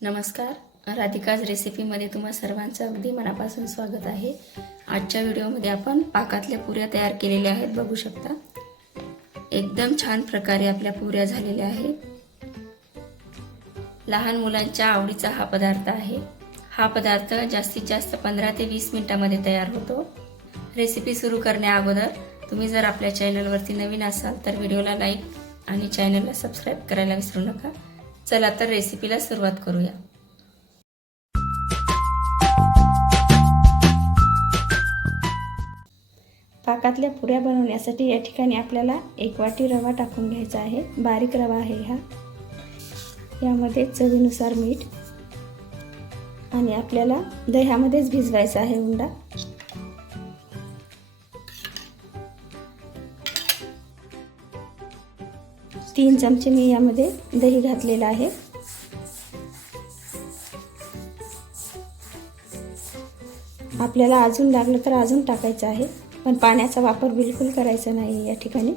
नमस्कार राधिकाज रेसिपीमध्ये तुम्हा सर्वांचं अगदी मनापासून स्वागत आहे. आजच्या व्हिडिओमध्ये आपण पाकातल्या पुऱ्या तयार केलेल्या आहेत बघू शकता. एकदम छान प्रकारे आपल्या पुऱ्या झालेल्या आहेत. लहान मुलांच्या आवडीचा हा पदार्थ आहे. हा पदार्थ जास्तीत जास्त पंधरा ते वीस मिनिटामध्ये तयार होतो. रेसिपी सुरू करण्या अगोदर तुम्ही जर आपल्या चॅनलवरती नवीन असाल तर व्हिडिओला लाईक आणि चॅनलला सबस्क्राईब करायला विसरू नका. चला तर रेसिपीला सुरुवात करूया. पाकातल्या पुऱ्या बनवण्यासाठी या ठिकाणी आपल्याला एक वाटी रवा टाकून घ्यायचा आहे. बारीक रवा आहे हा. यामध्ये चवीनुसार मीठ आणि आपल्याला दह्यामध्येच भिजवायचा आहे उंडा. तीन चमचे मी यामध्ये दही घातलेलं आहे. आपल्याला अजून लागलं तर अजून टाकायचं आहे पण पाण्याचा वापर बिलकुल करायचा नाही या ठिकाणी.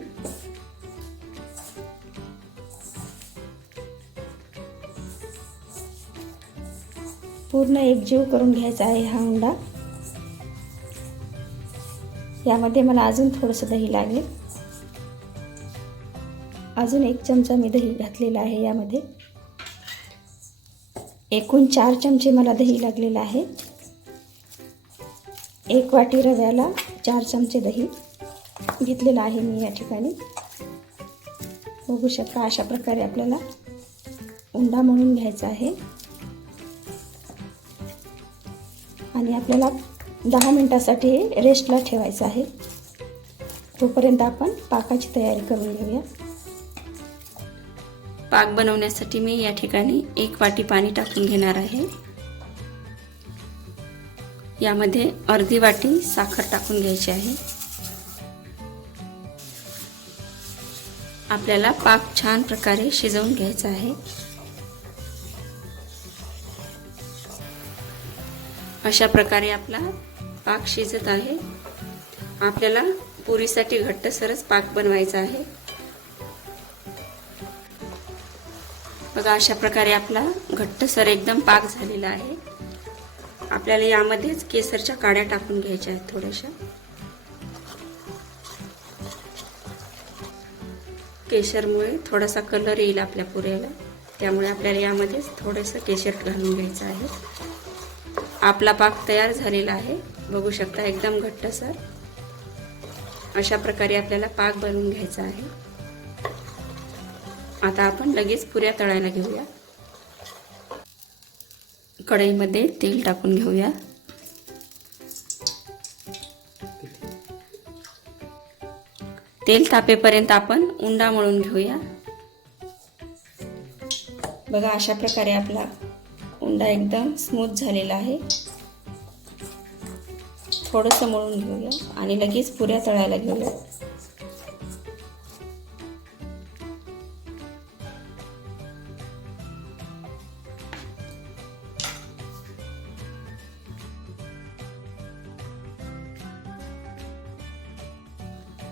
पूर्ण एकजीव करून घ्यायचा आहे हा उंडा. यामध्ये मला अजून थोडंसं दही लागेल. अजून एक चमचा मी दही घातलेला आहे यामध्ये. एकूण चार चमचे मला दही लागलेलं आहे. एक वाटी रव्याला चार चमचे दही घेतलेलं आहे मी या ठिकाणी. बघू शकता अशा प्रकारे आपल्याला उंडा म्हणून घ्यायचा आहे. आणि आपल्याला दहा मिनटासाठी रेस्टला ठेवायचं आहे. तोपर्यंत आपण पाकाची तयारी करून घेऊया. पाक बनवण्यासाठी मी या ठिकाणी एक वाटी पाणी टाकून घेणार आहे. यामध्ये अर्धी वाटी साखर टाकून घ्यायची आहे. आपल्याला पाक छान प्रकारे शिजवून घ्यायचा आहे. अशा प्रकारे आपला पाक शिजत आहे. आपल्याला पुरीसाठी घट्टसरच पाक बनवायचा आहे. बघा अशा प्रकारे आपला घट्टसर एकदम पाक झालेला आहे. आपल्याला यामध्येच केसरच्या काड्या टाकून घ्यायच्या आहेत थोड्याशा. केशरमुळे थोडासा कलर येईल आपल्या पुऱ्याला. त्यामुळे आपल्याला यामध्येच थोडंसं केशर घालून घ्यायचं आहे. आपला पाक तयार झालेला आहे. बघू शकता एकदम घट्टसर अशा प्रकारे आपल्याला पाक बनवून घ्यायचा आहे. आता आपण लगेच पुऱ्या तळायला घेऊया. कढईमध्ये तेल टाकून घेऊया. तेल तापेपर्यंत आपण उंडा मळून घेऊया. बघा अशा प्रकारे आपला उंडा एकदम स्मूथ झालेला आहे. थोडंसं मळून घेऊया आणि लगेच पुऱ्या तळायला घेऊया.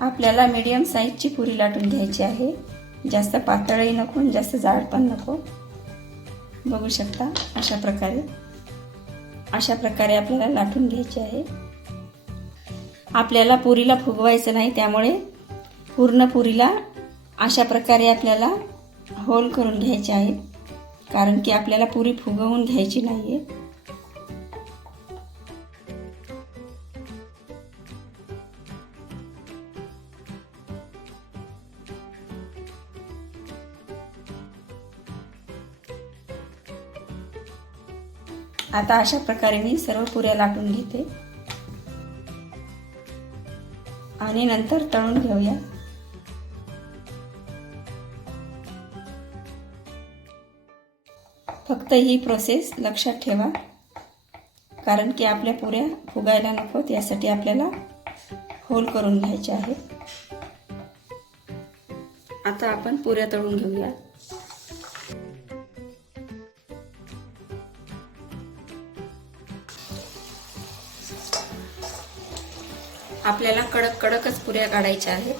आपल्याला मीडियम साईजची पुरी लाटून घ्यायची आहे. जास्त पातळही नको जास्त जाड पण नको. बघू शकता अशा प्रकारे. अशा प्रकारे आपल्याला लाटून घ्यायची आहे. आपल्याला पुरीला फुगवायचं नाही त्यामुळे पूर्ण पुरीला अशा प्रकारे आपल्याला होल करून घ्यायचे आहेत कारण की आपल्याला पुरी फुगवून घ्यायची नाही आहे आता अशा प्रकारे मी सर्व पुऱ्या लाटून घेते. आणि नंतर तळून घेऊया. फक्त ही प्रोसेस लक्षात ठेवा. कारण की आपल्या पुऱ्या फुगायला नकोत यासाठी आपल्याला होल करून घ्यायचे आहे. आता आपण पुऱ्या तळून घेऊया. आपल्याला कडक कडकच पुऱ्या काढायच्या आहेत.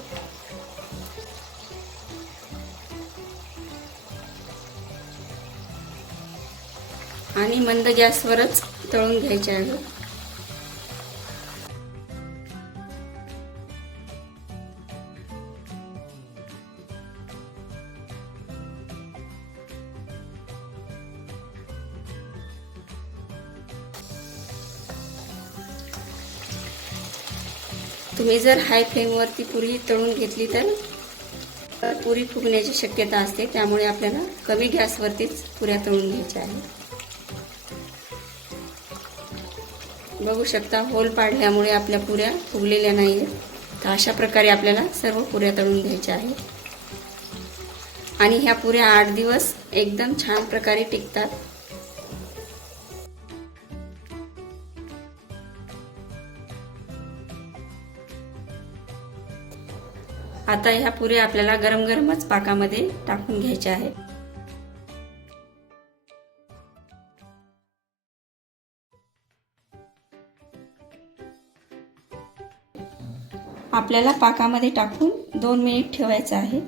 आणि मंद गॅसवरच तळून घ्यायचे आहे. तुम्ही जर हाय फ्लेमवरती पुरी तळून घेतली तर पुरी फुगण्याची शक्यता असते. त्यामुळे आपल्याला कमी गॅसवरतीच पुऱ्या तळून घ्यायच्या आहेत. बघू शकता होल पाडल्यामुळे आपल्या पुऱ्या फुगलेल्या नाही आहेत तर अशा प्रकारे आपल्याला सर्व पुऱ्या तळून घ्यायच्या आहेत. आणि ह्या पुऱ्या आठ दिवस एकदम छान प्रकारे टिकतात. आता ह्या पुऱ्या आपल्याला गरम गरमच पाकामध्ये टाकून घ्यायच्या आहेत. आपल्याला पाकामध्ये टाकून दोन मिनिट ठेवायचं आहे.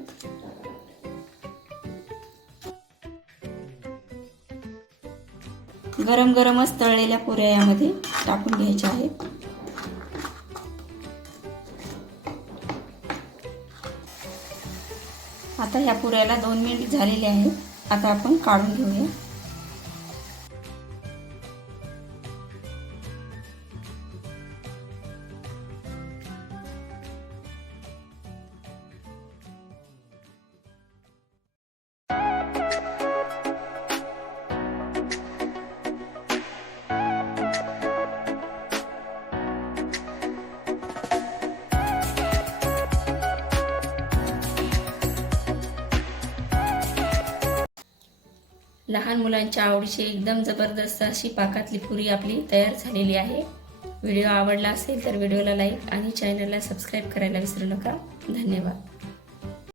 गरम गरमच तळलेल्या पुऱ्या यामध्ये टाकून घ्यायच्या आहेत. आता ह्या पुऱ्याला दोन मिनिट झालेले आहेत. आता आपण काढून घेऊया. लहान मुलांच्या आवडीची एकदम जबरदस्त अशी पाकातली पुरी आपली तयार झालेली आहे. व्हिडिओ आवडला असेल तर व्हिडिओला लाईक आणि चॅनलला सबस्क्राईब करायला विसरू नका. धन्यवाद.